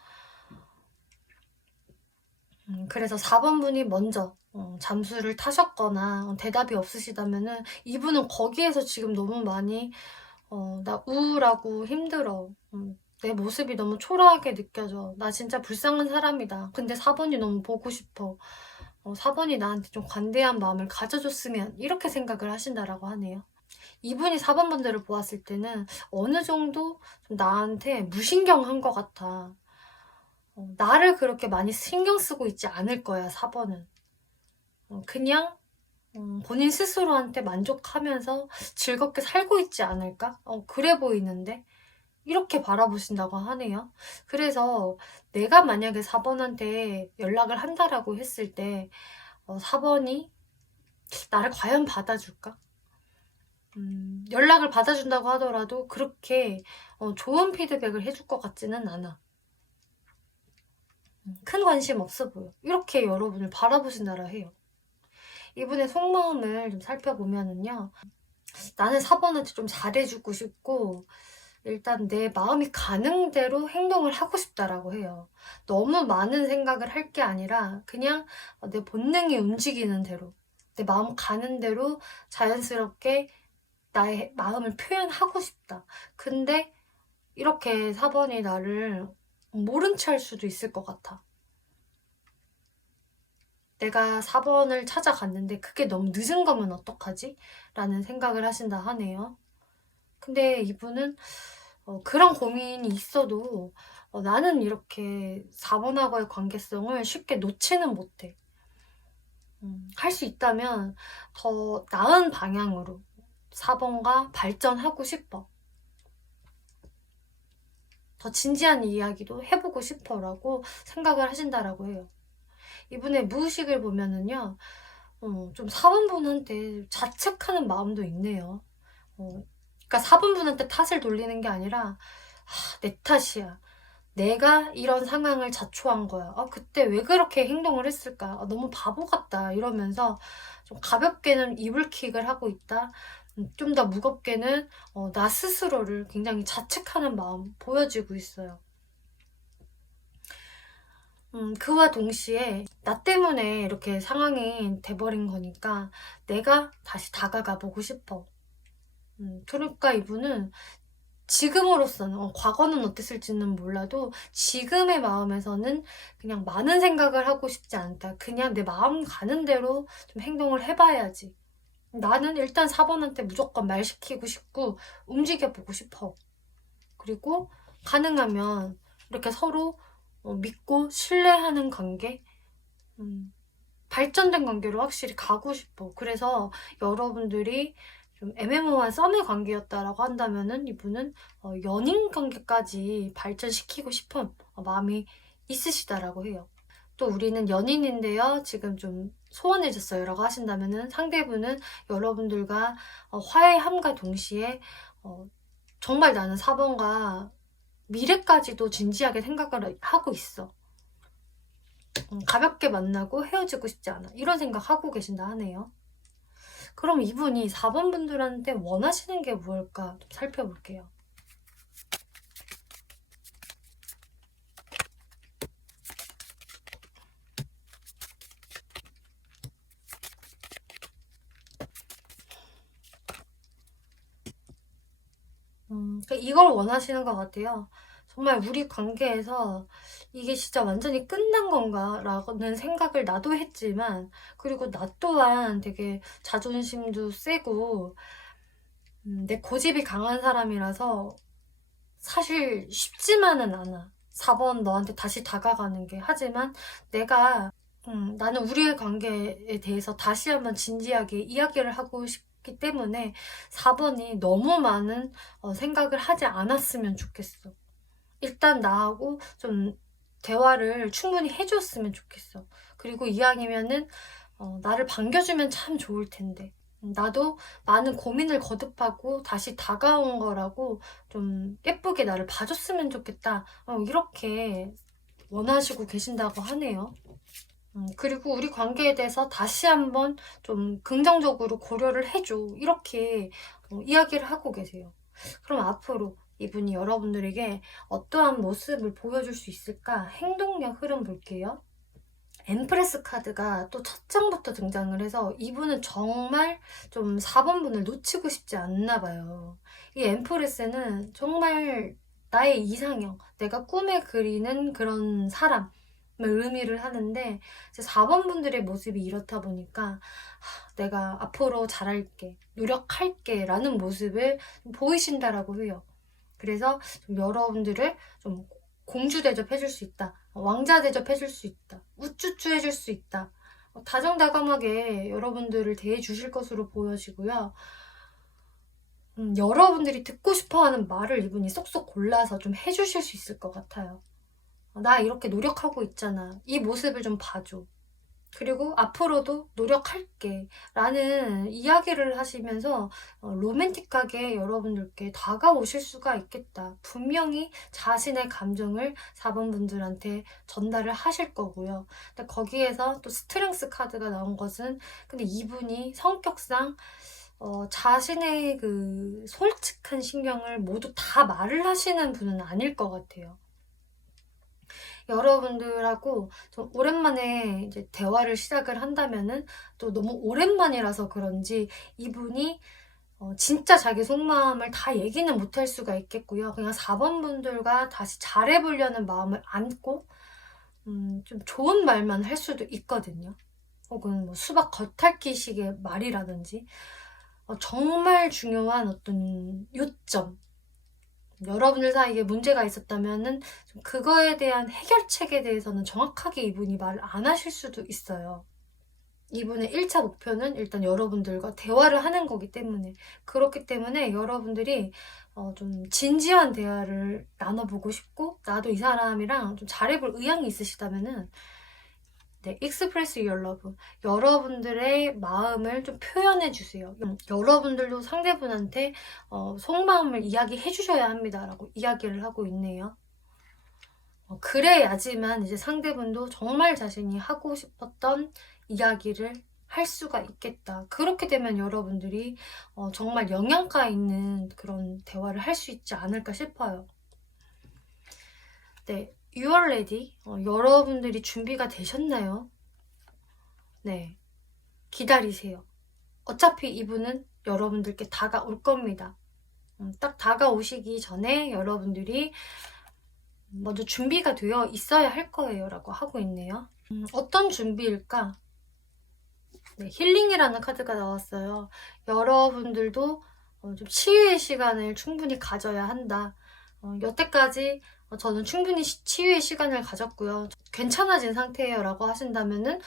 그래서 4번 분이 먼저 잠수를 타셨거나 대답이 없으시다면은 이분은 거기에서 지금 너무 많이 나 우울하고 힘들어, 내 모습이 너무 초라하게 느껴져, 나 진짜 불쌍한 사람이다, 근데 4번이 너무 보고 싶어, 4번이 나한테 좀 관대한 마음을 가져줬으면, 이렇게 생각을 하신다라고 하네요. 이분이 4번 분들을 보았을 때는 어느 정도 좀 나한테 무신경한 것 같아. 나를 그렇게 많이 신경 쓰고 있지 않을 거야, 4번은. 그냥 본인 스스로한테 만족하면서 즐겁게 살고 있지 않을까? 그래 보이는데? 이렇게 바라보신다고 하네요. 그래서 내가 만약에 4번한테 연락을 한다라고 했을 때 4번이 나를 과연 받아줄까? 연락을 받아준다고 하더라도 그렇게 좋은 피드백을 해줄 것 같지는 않아. 큰 관심 없어 보여. 이렇게 여러분을 바라보신다라 해요. 이분의 속마음을 좀 살펴보면은요. 나는 4번한테 좀 잘해주고 싶고 일단 내 마음이 가는 대로 행동을 하고 싶다라고 해요. 너무 많은 생각을 할 게 아니라 그냥 내 본능이 움직이는 대로 내 마음 가는 대로 자연스럽게 나의 마음을 표현하고 싶다. 근데 이렇게 4번이 나를 모른 채 할 수도 있을 것 같아. 내가 4번을 찾아갔는데 그게 너무 늦은 거면 어떡하지? 라는 생각을 하신다 하네요. 근데 이분은 그런 고민이 있어도 나는 이렇게 4번하고의 관계성을 쉽게 놓지는 못해. 할 수 있다면 더 나은 방향으로 4번과 발전하고 싶어. 더 진지한 이야기도 해보고 싶어 라고 생각을 하신다라고 해요. 이분의 무의식을 보면은요, 좀 4번분한테 자책하는 마음도 있네요. 그러니까 4번분한테 탓을 돌리는 게 아니라, 내 탓이야. 내가 이런 상황을 자초한 거야. 그때 왜 그렇게 행동을 했을까? 너무 바보 같다. 이러면서 좀 가볍게는 이불킥을 하고 있다. 좀 더 무겁게는 나 스스로를 굉장히 자책하는 마음 보여지고 있어요. 그와 동시에 나 때문에 이렇게 상황이 돼버린 거니까 내가 다시 다가가 보고 싶어. 그러니까 이분은 지금으로서는 과거는 어땠을지는 몰라도 지금의 마음에서는 그냥 많은 생각을 하고 싶지 않다. 그냥 내 마음 가는 대로 좀 행동을 해봐야지. 나는 일단 4번한테 무조건 말 시키고 싶고 움직여보고 싶어. 그리고 가능하면 이렇게 서로 믿고 신뢰하는 관계, 발전된 관계로 확실히 가고 싶어. 그래서 여러분들이 좀 애매모호한 썸의 관계였다라고 한다면은 이분은 연인 관계까지 발전시키고 싶은 마음이 있으시다라고 해요. 또 우리는 연인인데요. 지금 좀 소원해졌어요 라고 하신다면은 상대분은 여러분들과 화해함과 동시에 정말 나는 4번과 미래까지도 진지하게 생각을 하고 있어. 가볍게 만나고 헤어지고 싶지 않아. 이런 생각하고 계신다 하네요. 그럼 이분이 4번 분들한테 원하시는 게 뭘까 좀 살펴볼게요. 그러니까 이걸 원하시는 것 같아요. 정말 우리 관계에서 이게 진짜 완전히 끝난 건가? 라는 생각을 나도 했지만, 그리고 나 또한 되게 자존심도 세고, 내 고집이 강한 사람이라서 사실 쉽지만은 않아. 4번 너한테 다시 다가가는 게. 하지만 내가, 나는 우리의 관계에 대해서 다시 한번 진지하게 이야기를 하고 싶기 때문에 4번이 너무 많은 생각을 하지 않았으면 좋겠어. 일단 나하고 좀 대화를 충분히 해줬으면 좋겠어. 그리고 이왕이면은 나를 반겨주면 참 좋을 텐데. 나도 많은 고민을 거듭하고 다시 다가온 거라고 좀 예쁘게 나를 봐줬으면 좋겠다. 이렇게 원하시고 계신다고 하네요. 그리고 우리 관계에 대해서 다시 한번 좀 긍정적으로 고려를 해줘. 이렇게 이야기를 하고 계세요. 그럼 앞으로 이분이 여러분들에게 어떠한 모습을 보여줄 수 있을까? 행동력 흐름 볼게요. 엠프레스 카드가 또 첫 장부터 등장을 해서 이분은 정말 좀 4번분을 놓치고 싶지 않나 봐요. 이 엠프레스는 정말 나의 이상형, 내가 꿈에 그리는 그런 사람을 의미를 하는데 4번분들의 모습이 이렇다 보니까 내가 앞으로 잘할게, 노력할게 라는 모습을 보이신다라고 해요. 그래서 좀 여러분들을 좀 공주 대접해줄 수 있다. 왕자 대접해줄 수 있다. 우쭈쭈 해줄 수 있다. 다정다감하게 여러분들을 대해주실 것으로 보여지고요. 여러분들이 듣고 싶어하는 말을 이분이 쏙쏙 골라서 좀 해주실 수 있을 것 같아요. 나 이렇게 노력하고 있잖아. 이 모습을 좀 봐줘. 그리고 앞으로도 노력할게 라는 이야기를 하시면서 로맨틱하게 여러분들께 다가오실 수가 있겠다. 분명히 자신의 감정을 4번 분들한테 전달을 하실 거고요. 근데 거기에서 또 스트렝스 카드가 나온 것은 근데 이분이 성격상 자신의 그 솔직한 신경을 모두 다 말을 하시는 분은 아닐 것 같아요. 여러분들하고 좀 오랜만에 이제 대화를 시작을 한다면은 또 너무 오랜만이라서 그런지 이분이 진짜 자기 속마음을 다 얘기는 못할 수가 있겠고요. 그냥 4번 분들과 다시 잘해보려는 마음을 안고 좀 좋은 말만 할 수도 있거든요. 혹은 뭐 수박 겉핥기식의 말이라든지 정말 중요한 어떤 요점, 여러분들 사이에 문제가 있었다면은 좀 그거에 대한 해결책에 대해서는 정확하게 이분이 말을 안 하실 수도 있어요. 이분의 1차 목표는 일단 여러분들과 대화를 하는 거기 때문에 그렇기 때문에 여러분들이 좀 진지한 대화를 나눠보고 싶고 나도 이 사람이랑 좀 잘해볼 의향이 있으시다면은 네, express your love. 여러분들의 마음을 좀 표현해 주세요. 여러분들도 상대분한테 속마음을 이야기해 주셔야 합니다라고 이야기를 하고 있네요. 그래야지만 이제 상대분도 정말 자신이 하고 싶었던 이야기를 할 수가 있겠다. 그렇게 되면 여러분들이 정말 영양가 있는 그런 대화를 할 수 있지 않을까 싶어요. 네, you are ready. 여러분들이 준비가 되셨나요? 네, 기다리세요. 어차피 이분은 여러분들께 다가올 겁니다. 딱 다가오시기 전에 여러분들이 먼저 준비가 되어 있어야 할 거예요 라고 하고 있네요. 어떤 준비일까? 네, 힐링이라는 카드가 나왔어요. 여러분들도 좀 치유의 시간을 충분히 가져야 한다. 여태까지 저는 충분히 치유의 시간을 가졌고요. 괜찮아진 상태예요 라고 하신다면은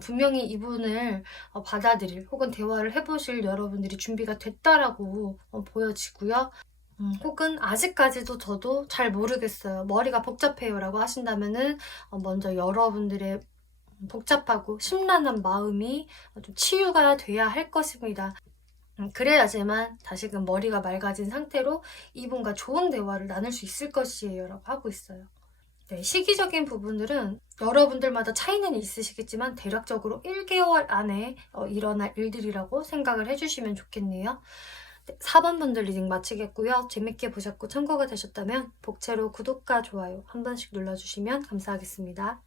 분명히 이분을 받아들일 혹은 대화를 해보실 여러분들이 준비가 됐다라고 보여지고요. 혹은 아직까지도 저도 잘 모르겠어요. 머리가 복잡해요 라고 하신다면은 먼저 여러분들의 복잡하고 심란한 마음이 좀 치유가 돼야 할 것입니다. 그래야지만 다시금 머리가 맑아진 상태로 이분과 좋은 대화를 나눌 수 있을 것이에요 라고 하고 있어요. 네, 시기적인 부분들은 여러분들마다 차이는 있으시겠지만 대략적으로 1개월 안에 일어날 일들이라고 생각을 해주시면 좋겠네요. 네, 4번 분들 리딩 마치겠고요. 재밌게 보셨고 참고가 되셨다면 복채로 구독과 좋아요 한 번씩 눌러주시면 감사하겠습니다.